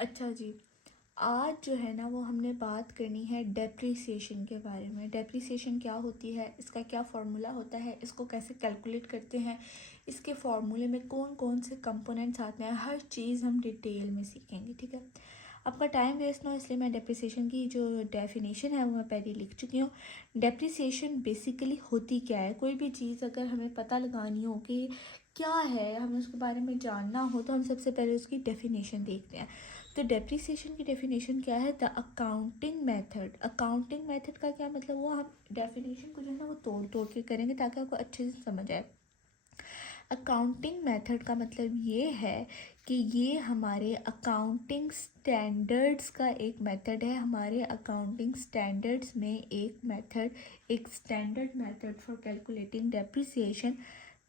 अच्छा जी, आज जो है ना वो हमने बात करनी है डेप्रिसिएशन के बारे में। डेप्रिसिएशन क्या होती है, इसका क्या फार्मूला होता है, इसको कैसे कैलकुलेट करते हैं, इसके फार्मूले में कौन कौन से कंपोनेंट्स आते हैं, हर चीज़ हम डिटेल में सीखेंगे। ठीक है, आपका टाइम वेस्ट ना हो इसलिए मैं डेप्रिसिएशन की जो डेफिनेशन है वो मैं पहले लिख चुकी हूँ। डेप्रिसिएशन बेसिकली होती क्या है, कोई भी चीज़ अगर हमें पता लगानी हो कि क्या है, हमें उसके बारे में जानना हो, तो हम सबसे पहले उसकी डेफिनेशन देखते हैं। तो डेप्रिसिएशन की डेफिनेशन क्या है, the accounting method. Accounting method का क्या मतलब हुआ, हम डेफिनेशन को जो है ना वो तोड़ तोड़ के करेंगे ताकि आपको अच्छे से समझ आए। अकाउंटिंग मेथड का मतलब ये है कि ये हमारे अकाउंटिंग स्टैंडर्ड्स का एक मेथड है। हमारे अकाउंटिंग स्टैंडर्ड्स में एक standard method for calculating depreciation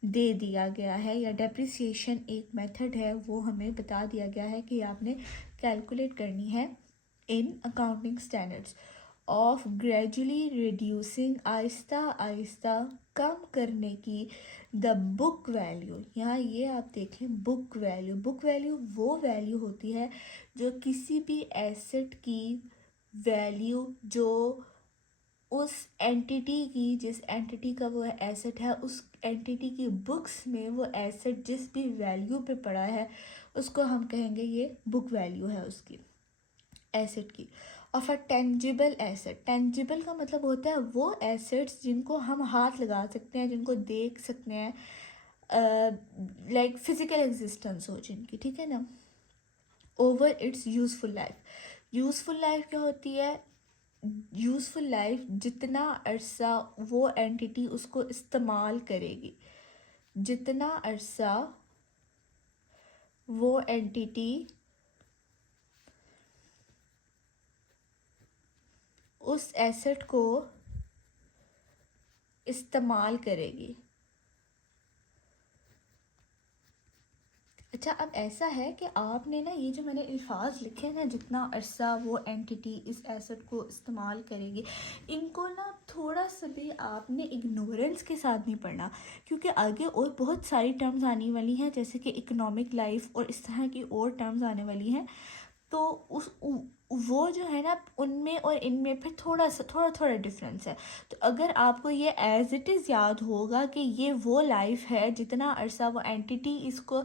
दे दिया गया है, या डेप्रिसिएशन एक मेथड है वो हमें बता दिया गया है कि आपने कैलकुलेट करनी है in accounting standards of gradually reducing, Aahista Aahista कम करने की, द बुक वैल्यू। यहाँ ये आप देखें, बुक वैल्यू। बुक वैल्यू वो वैल्यू होती है जो किसी भी एसेट की वैल्यू जो उस एंटिटी की, जिस एंटिटी का वो एसेट है, उस एंटिटी की बुक्स में वो एसेट जिस भी वैल्यू पे पड़ा है उसको हम कहेंगे ये बुक वैल्यू है उसकी एसेट की। Of a tangible asset, tangible का मतलब होता है वो एसेट्स जिनको हम हाथ लगा सकते हैं, जिनको देख सकते हैं, लाइक फिजिकल एग्जिस्टेंस हो जिनकी, ठीक है ना। Over it's useful life, useful life क्या होती है, यूज़फुल लाइफ जितना अरसा वो एंटिटी उसको इस्तेमाल करेगी, जितना अरसा वो एंटिटी उस एसेट को इस्तेमाल करेगी। अच्छा, अब ऐसा है कि आपने ना ये जो मैंने अल्फाज लिखे हैं ना, जितना अरसा वो एंटिटी इस एसेट को इस्तेमाल करेगी, इनको ना थोड़ा सा भी आपने इग्नोरेंस के साथ नहीं पढ़ना, क्योंकि आगे और बहुत सारी टर्म्स आने वाली हैं, जैसे कि इकोनॉमिक लाइफ और इस तरह की और टर्म्स आने वाली हैं। तो वो जो है ना उनमें और इनमें फिर थोड़ा थोड़ा डिफरेंस है। तो अगर आपको ये एज इट इज़ याद होगा कि ये वो लाइफ है जितना अरसा वो एंटिटी इसको,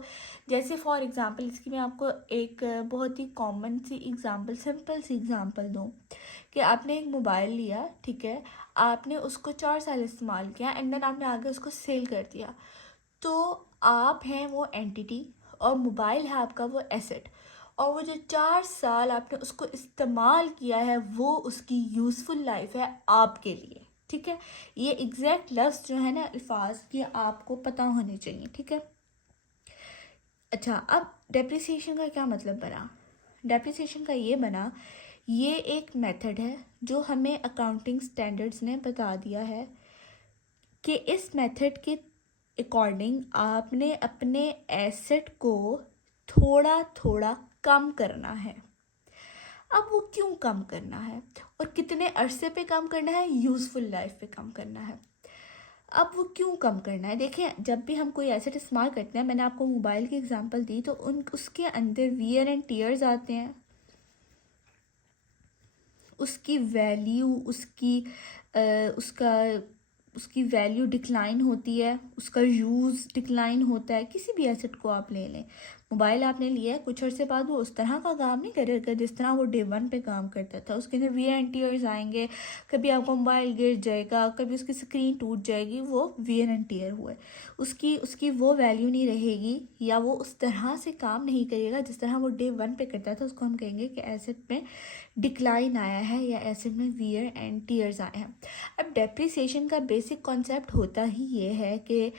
जैसे फॉर एग्ज़ाम्पल इसकी मैं आपको एक बहुत ही कॉमन सी एग्ज़ाम्पल, सिंपल सी एग्ज़ाम्पल दूँ कि आपने एक मोबाइल लिया, ठीक है, आपने उसको 4 साल इस्तेमाल किया एंड देन आपने आगे उसको सेल कर दिया। तो आप हैं वो एंटिटी और मोबाइल है आपका वो एसेट, और वो जो 4 साल आपने उसको इस्तेमाल किया है वो उसकी यूज़फुल लाइफ है आपके लिए। ठीक है, ये एग्जैक्ट लफ्ज़ जो है ना अल्फाज के आपको पता होने चाहिए। ठीक है, अच्छा, अब डेप्रिसिएशन का क्या मतलब बना, डेप्रिसिएशन का ये बना, ये एक मेथड है जो हमें अकाउंटिंग स्टैंडर्ड्स ने बता दिया है कि इस मेथड के अकॉर्डिंग आपने अपने एसेट को थोड़ा थोड़ा कम करना है। अब वो क्यों कम करना है और कितने अरसे पे कम करना है, यूज़फुल लाइफ पे कम करना है। अब वो क्यों कम करना है, देखें, जब भी हम कोई एसेट इस्तेमाल करते हैं, मैंने आपको मोबाइल की एग्जांपल दी, तो उसके अंदर वियर एंड टीयर्स आते हैं, उसकी वैल्यू, उसका उसकी वैल्यू डिक्लाइन होती है, उसका यूज़ डिक्लाइन होता है। किसी भी एसेट को आप ले लें, मोबाइल आपने लिया है, कुछ अर्से बाद वो उस तरह का काम नहीं करेगा जिस तरह वो डे वन पे काम करता था। उसके अंदर वियर एंड टीयर्स आएंगे, कभी आपका मोबाइल गिर जाएगा, कभी उसकी स्क्रीन टूट जाएगी, वो वियर एंड टीयर हुए, उसकी उसकी वो वैल्यू नहीं रहेगी, या वो उस तरह से काम नहीं करेगा जिस तरह वो डे वन पे करता था। उसको हम कहेंगे कि एसेट में डिक्लाइन आया है या एसेट में वियर एंड टीयर्स आए हैं। अब डेप्रिसिएशन का बेसिक कॉन्सेप्ट होता ही ये है कि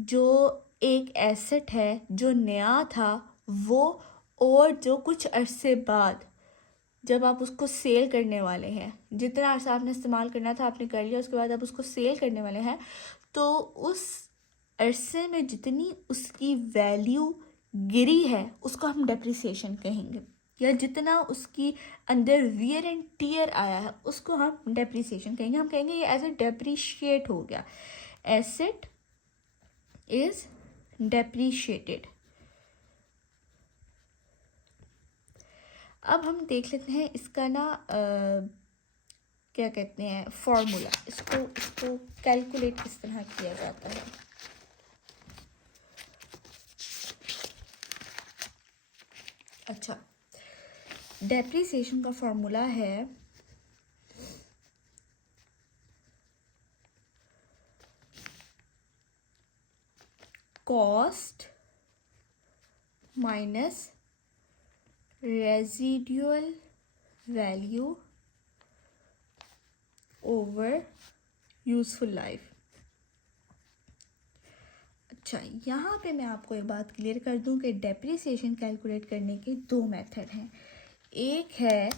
जो एक एसेट है जो नया था वो, और जो कुछ अरसे बाद जब आप उसको सेल करने वाले हैं, जितना अरसा आपने इस्तेमाल करना था आपने कर लिया, उसके बाद आप उसको सेल करने वाले हैं, तो उस अरसे में जितनी उसकी वैल्यू गिरी है उसको हम डेप्रिसिएशन कहेंगे, या जितना उसकी अंदर वियर एंड टीयर आया है उसको हम डेप्रिसिएशन कहेंगे। हम कहेंगे ये एसेट डेप्रिशिएट हो गया, एसेट इज डेप्रिशिएटेड। अब हम देख लेते हैं इसका ना क्या कहते हैं फॉर्मूला, इसको इसको कैलकुलेट किस तरह किया जाता है। अच्छा, डेप्रिसिएशन का फॉर्मूला है cost minus residual value over useful life. अच्छा, यहाँ पे मैं आपको एक बात क्लियर कर दूँ कि डेप्रिसिएशन कैलकुलेट करने के दो मेथड हैं। एक है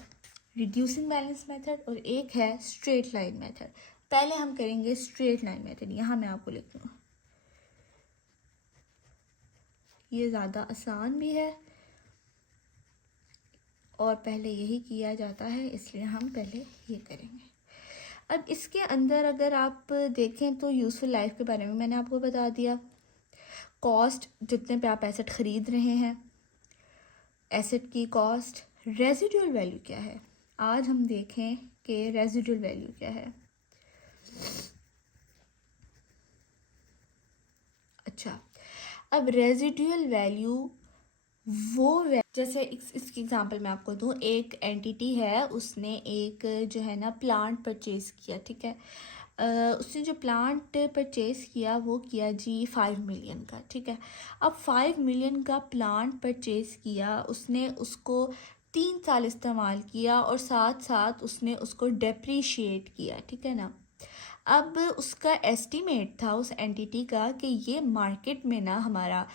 रिड्यूसिंग बैलेंस मेथड और एक है स्ट्रेट लाइन मेथड। पहले हम करेंगे स्ट्रेट लाइन मेथड। यहाँ मैं आपको लिख दूँ, ये ज़्यादा आसान भी है और पहले यही किया जाता है, इसलिए हम पहले ये करेंगे। अब इसके अंदर अगर आप देखें तो यूज़फुल लाइफ के बारे में मैंने आपको बता दिया। कॉस्ट, जितने पे आप एसेट ख़रीद रहे हैं, एसेट की कॉस्ट। रेजिडुअल वैल्यू क्या है, आज हम देखें कि रेजिडुअल वैल्यू क्या है। अच्छा, अब रेजिडुअल वैल्यू जैसे इसकी एग्जांपल मैं आपको दूं, एक एंटिटी है, उसने एक जो है ना प्लांट परचेज़ किया, ठीक है। उसने जो प्लांट परचेज़ किया वो किया जी 5 मिलियन का, ठीक है। अब 5 मिलियन का प्लांट परचेज़ किया उसने, उसको 3 साल इस्तेमाल किया और साथ साथ उसने उसको डेप्रीशिएट किया, ठीक है ना। अब उसका एस्टीमेट था उस एंटिटी का कि ये मार्केट में ना हमारा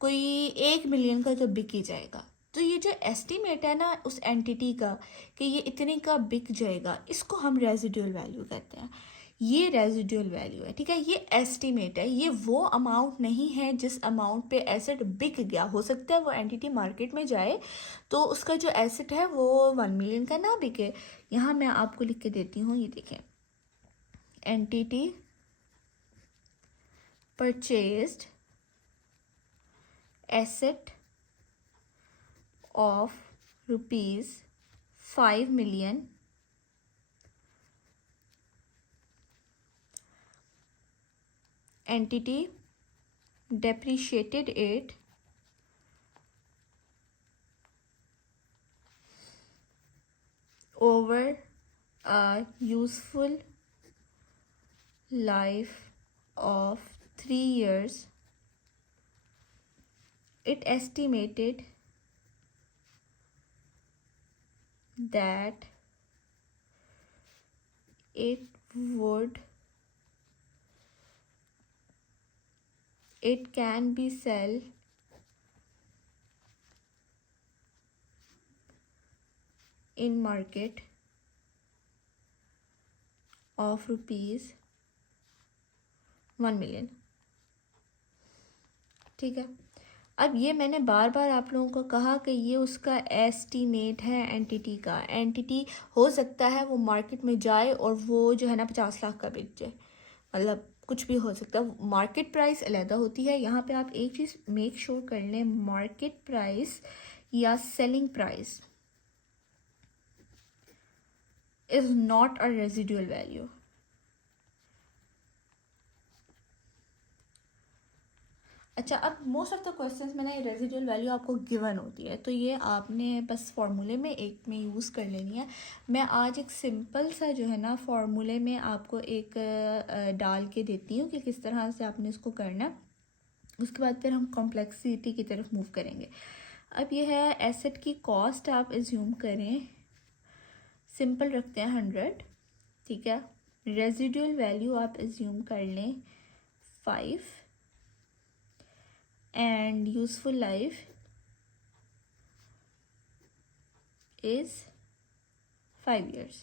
कोई 1 मिलियन का तो बिक ही जाएगा। तो ये जो एस्टीमेट है ना उस एंटिटी का कि ये इतने का बिक जाएगा, इसको हम रेजिडुअल वैल्यू कहते हैं। ये रेजिडुअल वैल्यू है, ठीक है। ये एस्टीमेट है, ये वो अमाउंट नहीं है जिस अमाउंट पे एसेट बिक गया। हो सकता है वो एंटिटी मार्केट में जाए तो उसका जो एसेट है वो 1 मिलियन का ना बिके। यहाँ मैं आपको लिख के देती हूँ, ये देखें, entity purchased asset of rupees 5 million entity depreciated it over a useful life of 3 years. It estimated that it can be sell in market of rupees 1 million, ठीक है। अब ये मैंने बार बार आप लोगों को कहा कि ये उसका एस्टीमेट है एंटिटी का। एंटिटी हो सकता है वो मार्केट में जाए और वो जो है ना 50 लाख का बिक जाए, मतलब कुछ भी हो सकता है। मार्केट प्राइस अलहदा होती है। यहाँ पे आप एक चीज़ मेक श्योर कर लें, मार्केट प्राइस या selling price is not a residual value. अच्छा, अब मोस्ट ऑफ द क्वेश्चंस में ना रेजिडुअल वैल्यू आपको गिवन होती है, तो ये आपने बस फार्मूले में एक में यूज़ कर लेनी है। मैं आज एक सिंपल सा जो है ना फार्मूले में आपको एक डाल के देती हूँ कि किस तरह से आपने इसको करना। उसके बाद फिर हम कॉम्प्लेक्सिटी की तरफ मूव करेंगे। अब ये है एसेट की कॉस्ट, आप एज्यूम करें, सिंपल रखते हैं 100, ठीक है। रेजिडुअल वैल्यू आप एज्यूम कर लें 5 and useful life is 5 years।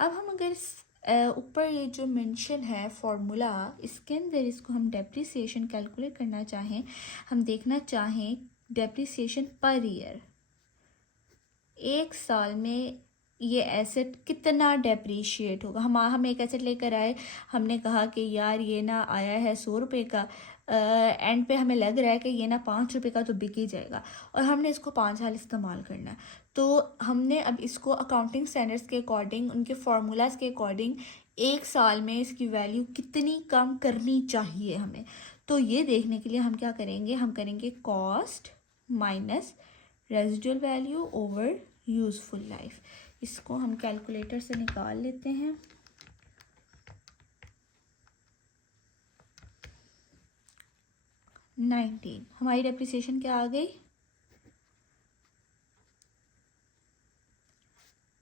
अब हम अगर इस ऊपर ये जो मेंशन है फॉर्मूला, इसके अंदर इसको हम डेप्रिसिएशन कैलकुलेट करना चाहें, हम देखना चाहें डेप्रिसिएशन पर ईयर, एक साल में ये एसेट कितना डेप्रीशिएट होगा। हम एक एसेट लेकर आए, हमने कहा कि यार ये ना आया है 100 रुपये का, एंड पे हमें लग रहा है कि ये ना 5 रुपये का तो बिक ही जाएगा और हमने इसको 5 साल इस्तेमाल करना है, तो हमने अब इसको अकाउंटिंग स्टैंडर्ड्स के अकॉर्डिंग, उनके फार्मूलाज के अकॉर्डिंग 1 साल में इसकी वैल्यू कितनी कम करनी चाहिए हमें। तो ये देखने के लिए हम क्या करेंगे, हम करेंगे cost minus residual value over useful life. इसको हम कैलकुलेटर से निकाल लेते हैं। हमारी डेप्रिसिएशन क्या आ गई,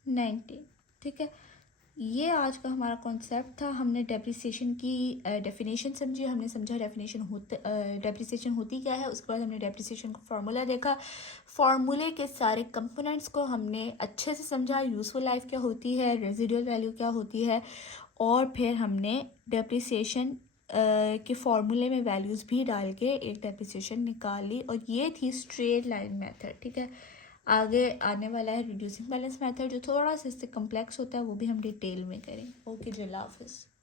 19। ठीक है, ये आज का हमारा कॉन्सेप्ट था। हमने डेप्रिसिएशन की डेफिनेशन समझी, हमने समझा डेप्रिसिएशन होती क्या है। उसके बाद हमने डेप्रिसिएशन का फार्मूला देखा, फार्मूले के सारे कंपोनेंट्स को हमने अच्छे से समझा, यूज़फुल लाइफ क्या होती है, रेजिडुअल वैल्यू क्या होती है, और फिर हमने डेप्रिसिएशन के फार्मूले में वैल्यूज़ भी डाल के एक डेप्रिसिएशन निकाल ली, और ये थी स्ट्रेट लाइन मेथड। ठीक है, आगे आने वाला है रिड्यूसिंग बैलेंस मेथड, जो थोड़ा सा इससे कम्प्लेक्स होता है, वो भी हम डिटेल में करें। ओके जी, अल्लाह हाफिज़।